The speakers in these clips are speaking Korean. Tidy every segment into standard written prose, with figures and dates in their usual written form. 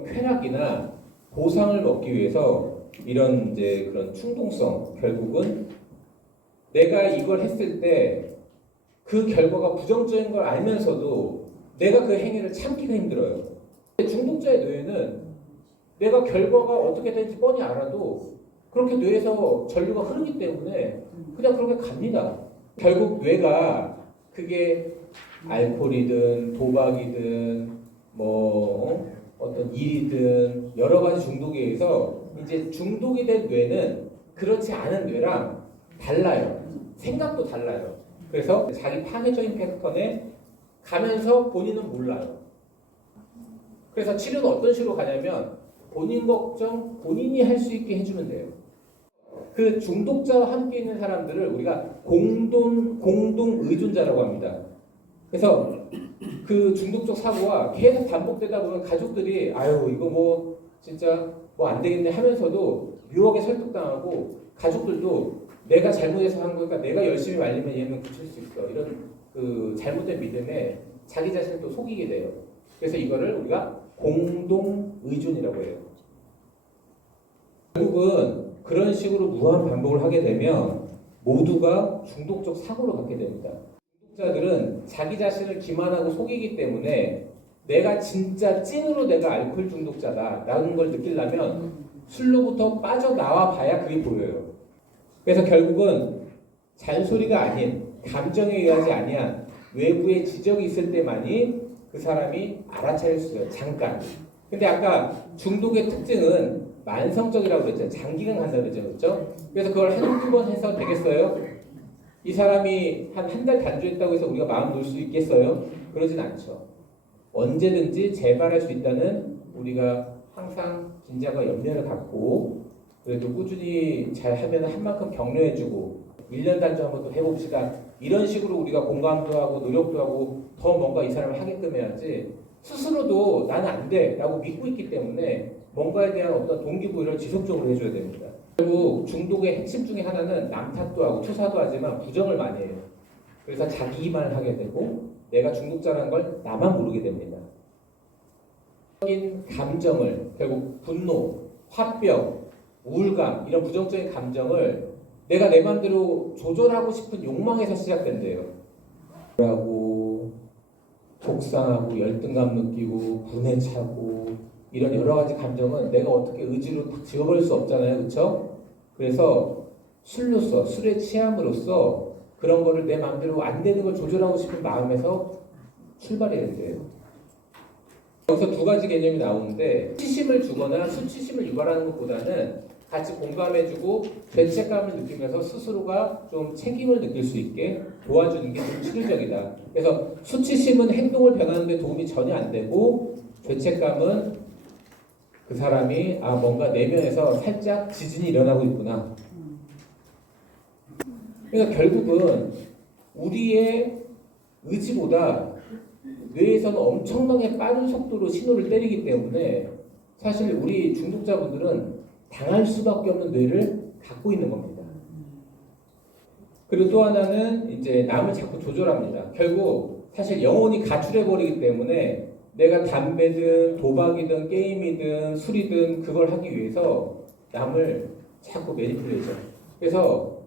어떤 쾌락이나 보상을 먹기 위해서 이런 이제 그런 충동성, 결국은 내가 이걸 했을 때 그 결과가 부정적인 걸 알면서도 내가 그 행위를 참기가 힘들어요. 중독자의 뇌는 내가 결과가 어떻게 될지 뻔히 알아도 그렇게 뇌에서 전류가 흐르기 때문에 그냥 그렇게 갑니다. 결국 뇌가 그게 알코올이든 도박이든 뭐 어떤 일이든 여러 가지 중독에 의해서 이제 중독이 된 뇌는 그렇지 않은 뇌랑 달라요. 생각도 달라요. 그래서 자기 파괴적인 패턴에 가면서 본인은 몰라요. 그래서 치료는 어떤 식으로 가냐면 본인 걱정 본인이 할 수 있게 해주면 돼요. 그 중독자와 함께 있는 사람들을 우리가 공동 의존자라고 합니다. 그래서 그 중독적 사고가 계속 반복되다 보면 가족들이 아유 이거 뭐 진짜 뭐 안 되겠네 하면서도 묘하게 설득당하고 가족들도 내가 잘못해서 한 거니까 내가 열심히 말리면 얘는 고칠 수 있어 이런 그 잘못된 믿음에 자기 자신을 또 속이게 돼요. 그래서 이거를 우리가 공동 의존이라고 해요. 결국은 그런 식으로 무한 반복을 하게 되면 모두가 중독적 사고로 갖게 됩니다. 중독자들은 자기 자신을 기만하고 속이기 때문에 내가 진짜 찐으로 내가 알코올 중독자다 라는 걸 느끼려면 술로부터 빠져나와 봐야 그게 보여요. 그래서 결국은 잔소리가 아닌 감정에 의하지 아니한 외부의 지적이 있을 때만이 그 사람이 알아차릴 수 있어요. 잠깐. 근데 아까 중독의 특징은 만성적이라고 그랬잖아요. 장기간 간다고 그랬죠. 그래서 그걸 한두 번 해서 되겠어요? 이 사람이 한 달 단주했다고 해서 우리가 마음 놓을 수 있겠어요? 그러진 않죠. 언제든지 재발할 수 있다는 우리가 항상 긴장과 염려를 갖고 그래도 꾸준히 잘 하면 한 만큼 격려해주고 1년 단주 한번 또 해봅시다. 이런 식으로 우리가 공감도 하고 노력도 하고 더 뭔가 이 사람을 하게끔 해야지 스스로도 나는 안 돼 라고 믿고 있기 때문에 뭔가에 대한 어떤 동기부여를 지속적으로 해줘야 됩니다. 결국 중독의 핵심 중에 하나는 남 탓도 하고 투사도 하지만 부정을 많이 해요. 그래서 자기 기만을 하게 되고 내가 중독자라는 걸 나만 모르게 됩니다. 부정적인 감정을 결국 분노, 화병, 우울감 이런 부정적인 감정을 내가 내 마음대로 조절하고 싶은 욕망에서 시작된대요. 하고 속상하고 열등감 느끼고 분해 차고 이런 여러 가지 감정은 내가 어떻게 의지로 딱 지워버릴 수 없잖아요. 그렇죠? 그래서 술로서 술에 취함으로써 그런 거를 내 마음대로 안 되는 걸 조절하고 싶은 마음에서 출발해야 돼요. 여기서 두 가지 개념이 나오는데 수치심을 주거나 수치심을 유발하는 것보다는 같이 공감해주고 죄책감을 느끼면서 스스로가 좀 책임을 느낄 수 있게 도와주는 게 좀 치료적이다. 그래서 수치심은 행동을 변하는 데 도움이 전혀 안 되고 죄책감은 그 사람이 아 뭔가 내면에서 살짝 지진이 일어나고 있구나. 그러니까 결국은 우리의 의지보다 뇌에서는 엄청나게 빠른 속도로 신호를 때리기 때문에 사실 우리 중독자분들은 당할 수밖에 없는 뇌를 갖고 있는 겁니다. 그리고 또 하나는 이제 남을 자꾸 조절합니다. 결국 사실 영혼이 가출해버리기 때문에 내가 담배든 도박이든 게임이든 술이든 그걸 하기 위해서 남을 자꾸 매니플레이션. 그래서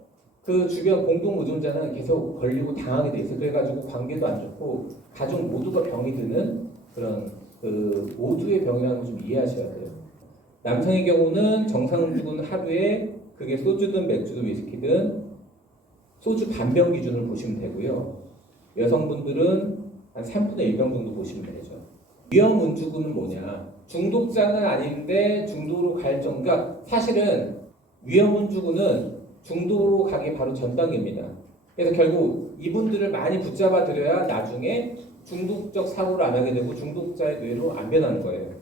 그 주변 공동 의존자는 계속 걸리고 당하게 돼 있어요. 그래가지고 관계도 안 좋고 가족 모두가 병이 드는 그런 그 모두의 병이라는 걸 좀 이해하셔야 돼요. 남성의 경우는 정상 음주는 하루에 그게 소주든 맥주든 위스키든 소주 반병 기준을 보시면 되고요. 여성분들은 한 3분의 1병 정도 보시면 되죠. 위험 음주군은 뭐냐? 중독자는 아닌데 중도로 갈 정도. 그러니까 사실은 위험 음주군은 중도로 가기 바로 전 단계입니다. 그래서 결국 이분들을 많이 붙잡아 드려야 나중에 중독적 사고를 안 하게 되고 중독자의 뇌로 안 변하는 거예요.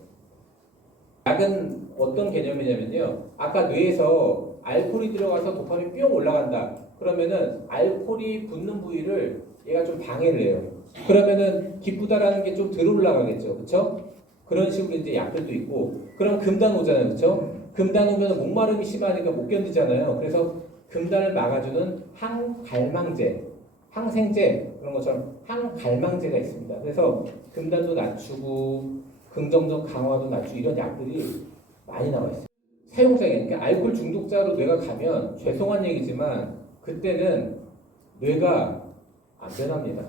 약은 어떤 개념이냐면요. 아까 뇌에서 알코올이 들어가서 도파민이 뿅 올라간다. 그러면은 알코올이 붙는 부위를 얘가 좀 방해를 해요. 그러면은 기쁘다라는 게 좀 덜 올라가겠죠. 그렇죠? 그런 식으로 이제 약들도 있고 그럼 금단 오잖아요. 그렇죠? 금단 오면 목마름이 심하니까 못 견디잖아요. 그래서 금단을 막아주는 항갈망제, 항생제 그런 것처럼 항갈망제가 있습니다. 그래서 금단도 낮추고 긍정적 강화도 낮추고 이런 약들이 많이 나와 있어요. 사용자에게, 그러니까 알코올 중독자로 뇌가 가면 죄송한 얘기지만 그때는 뇌가 안 변합니다.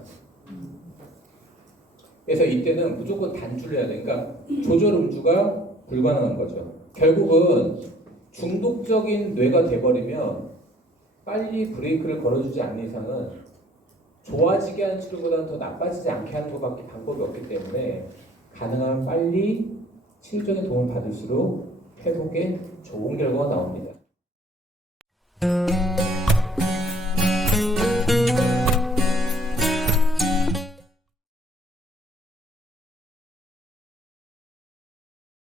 그래서 이때는 무조건 단주를 해야 돼. 그러니까 조절 음주가 불가능한 거죠. 결국은 중독적인 뇌가 돼버리면 빨리 브레이크를 걸어주지 않는 이상은 좋아지게 하는 치료보다는 더 나빠지지 않게 하는 것밖에 방법이 없기 때문에 가능한 빨리 치료적인 도움을 받을수록 회복에 좋은 결과가 나옵니다.